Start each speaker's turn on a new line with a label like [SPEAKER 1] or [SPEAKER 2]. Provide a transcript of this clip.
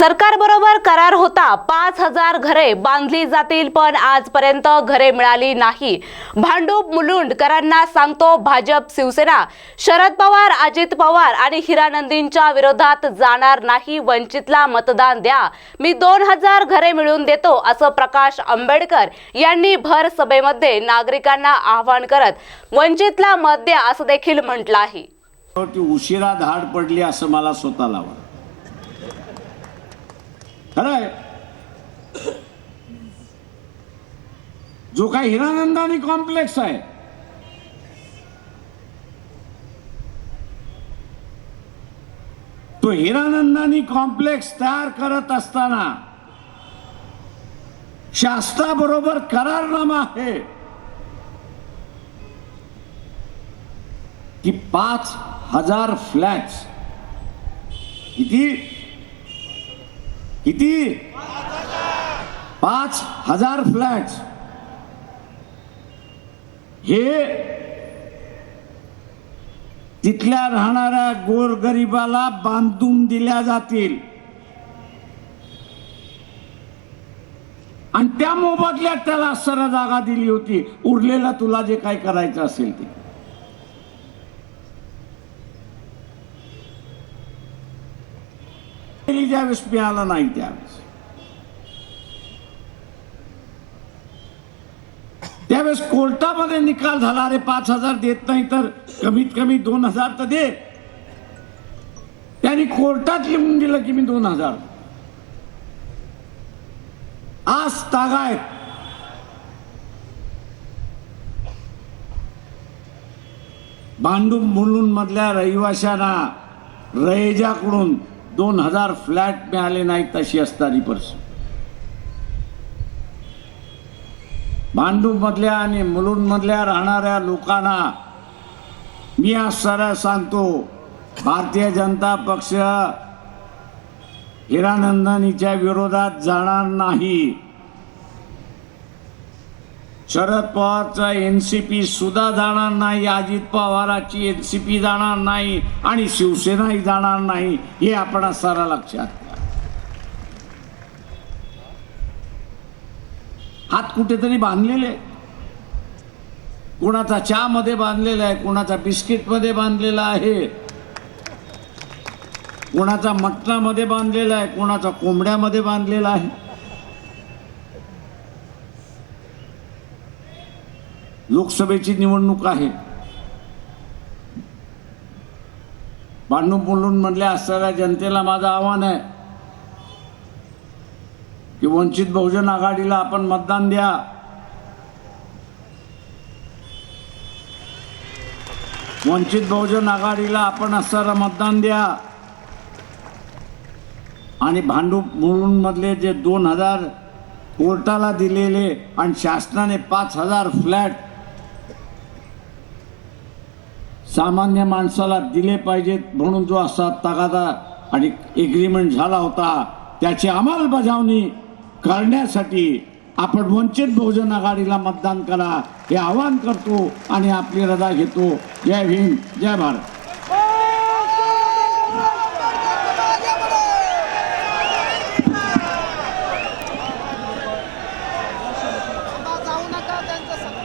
[SPEAKER 1] सरकारबरोबर करार होता. पाच हजार घरे बांधली जातील पण आजपर्यंत घरे मिळाली नाही. भांडूप मुलुंडकरांना सांगतो भाजप शिवसेना. शरद पवार अजित पवार आणि हिरानंदींच्या विरोधात जाणार नाही वंचितला मतदान द्या. मी दोन हजार घरे मिळवून देतो असं प्रकाश आंबेडकर यांनी भर सभेमध्ये नागरिकांना आवाहन करत वंचितला मत द्या असं देखील म्हटलं आहे.
[SPEAKER 2] उशिरा धाड पडली असं मला स्वतःला वाटतं खरंय. जो काही हिरानंदानी कॉम्प्लेक्स आहे तो हिरानंदानी कॉम्प्लेक्स तयार करत असताना शास्त्राबरोबर करारनामा आहे की पाच हजार फ्लॅट्स किती? किती? पाच हजार फ्लॅट हे तिथल्या राहणाऱ्या गोरगरिबाला बांधून दिल्या जातील. आणि त्या मोबदल्यात त्याला सर जागा दिली होती. उरलेला तुला जे काय करायचं असेल ते. ज्यावेळेस मिळाला नाही त्यावेळेस. त्यावेळेस कोर्टामध्ये निकाल झाला अरे पाच हजार देत नाही तर कमीत कमी दोन हजार तर दे. त्यांनी कोर्टात लिहून दिलं की मी दोन हजार. आज तागायत भांडूप मुलून मधल्या रहिवाशांना रयजाकडून दोन हजार फ्लॅट मिळाले नाहीत तशी असणारी परिस्थिती. भांडूमधल्या आणि मुलुंडमधल्या राहणाऱ्या लोकांना मी आज सरळ सांगतो भारतीय जनता पक्ष हिरानंदनीच्या विरोधात जाणार नाही. शरद पवारचा एन सी पी सुद्धा जाणार नाही अजित पवाराची एन सी पी जाणार नाही आणि शिवसेनाही जाणार नाही हे आपण सारा लक्षात घ्या. हात कुठेतरी बांधलेले. कोणाचा चहा मध्ये बांधलेला आहे कोणाचा बिस्किटमध्ये बांधलेला आहे. कोणाचा मटणामध्ये बांधलेला आहे कोणाचा कोंबड्यामध्ये बांधलेला आहे. लोकसभेची निवडणूक आहे. भांडूप बोलून म्हणल्या असणाऱ्या जनतेला माझं आव्हान आहे की वंचित बहुजन आघाडीला आपण मतदान द्या. वंचित बहुजन आघाडीला आपण असणारं मतदान द्या. आणि भांडूप मुरुंमधले जे दोन हजार कोर्टाला दिलेले आणि शासनाने पाच हजार फ्लॅट सामान्य माणसाला दिले पाहिजेत म्हणून जो असा तगादा आणि एग्रीमेंट झाला होता त्याची अंमलबजावणी करण्यासाठी आपण वंचित बहुजन आघाडीला मतदान करा हे आवाहन करतो आणि आपली रजा घेतो. जय भीम जय भारत.